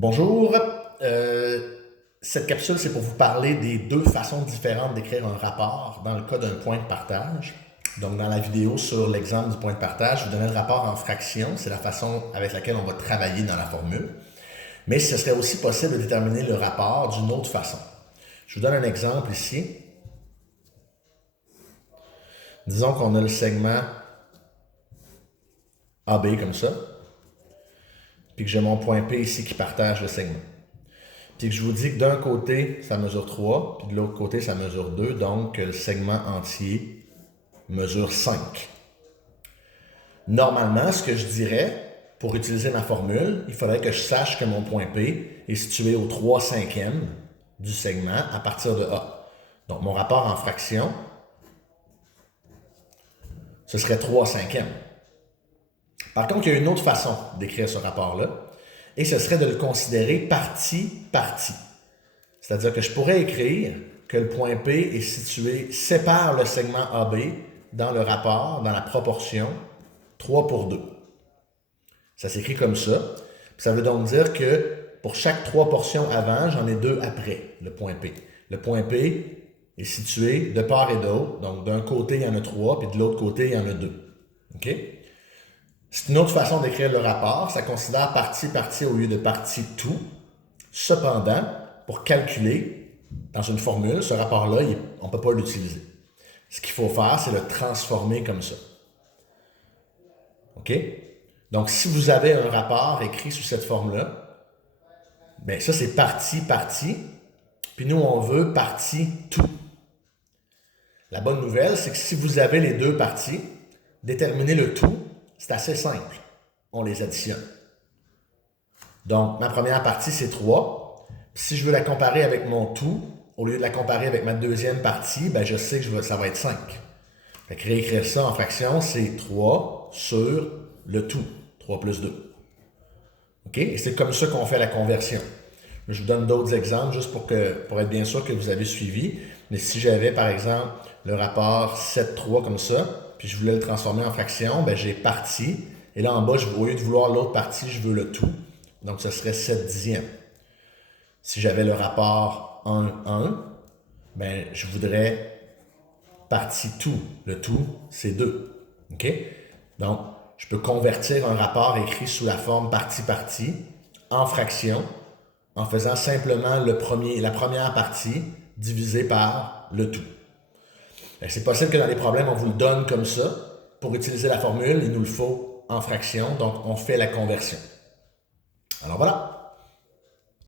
Bonjour. Cette capsule, c'est pour vous parler des deux façons différentes d'écrire un rapport dans le cas d'un point de partage. Donc, dans la vidéo sur l'exemple du point de partage, je vous donnais le rapport en fractions. C'est la façon avec laquelle on va travailler dans la formule. Mais ce serait aussi possible de déterminer le rapport d'une autre façon. Je vous donne un exemple ici. Disons qu'on a le segment AB comme ça, puis que j'ai mon point P ici qui partage le segment. Puis que je vous dis que d'un côté, ça mesure 3, puis de l'autre côté, ça mesure 2, donc le segment entier mesure 5. Normalement, ce que je dirais, pour utiliser ma formule, il faudrait que je sache que mon point P est situé au 3/5e du segment à partir de A. Donc, mon rapport en fraction, ce serait 3/5e. Par contre, il y a une autre façon d'écrire ce rapport-là, et ce serait de le considérer partie-partie. C'est-à-dire que je pourrais écrire que le point P est situé, sépare le segment AB dans le rapport, dans la proportion 3/2. Ça s'écrit comme ça. Ça veut donc dire que pour chaque 3 portions avant, j'en ai 2 après le point P. Le point P est situé de part et d'autre. Donc d'un côté, il y en a 3, puis de l'autre côté, il y en a 2. OK? C'est une autre façon d'écrire le rapport. Ça considère partie-partie au lieu de partie-tout. Cependant, pour calculer dans une formule, ce rapport-là, on ne peut pas l'utiliser. Ce qu'il faut faire, c'est le transformer comme ça. OK? Donc, si vous avez un rapport écrit sous cette forme-là, bien ça, c'est partie-partie. Puis nous, on veut partie-tout. La bonne nouvelle, c'est que si vous avez les deux parties, déterminer le tout, c'est assez simple. On les additionne. Donc, ma première partie, c'est 3. Puis si je veux la comparer avec mon tout, au lieu de la comparer avec ma deuxième partie, ben je sais que ça va être 5. Fait que réécrire ça en fraction, c'est 3 sur le tout. 3 plus 2. OK? Et c'est comme ça qu'on fait la conversion. Je vous donne d'autres exemples juste pour être bien sûr que vous avez suivi. Mais si j'avais, par exemple, le rapport 7/3 comme ça, puis je voulais le transformer en fraction, ben j'ai partie. Et là, en bas, au lieu de vouloir l'autre partie, je veux le tout. Donc, ce serait 7/10. Si j'avais le rapport 1/1, ben je voudrais partie tout. Le tout, c'est 2. OK? Donc, je peux convertir un rapport écrit sous la forme partie-partie en fraction en faisant simplement la première partie divisée par le tout. C'est possible que dans les problèmes, on vous le donne comme ça. Pour utiliser la formule, il nous le faut en fraction, donc on fait la conversion. Alors voilà.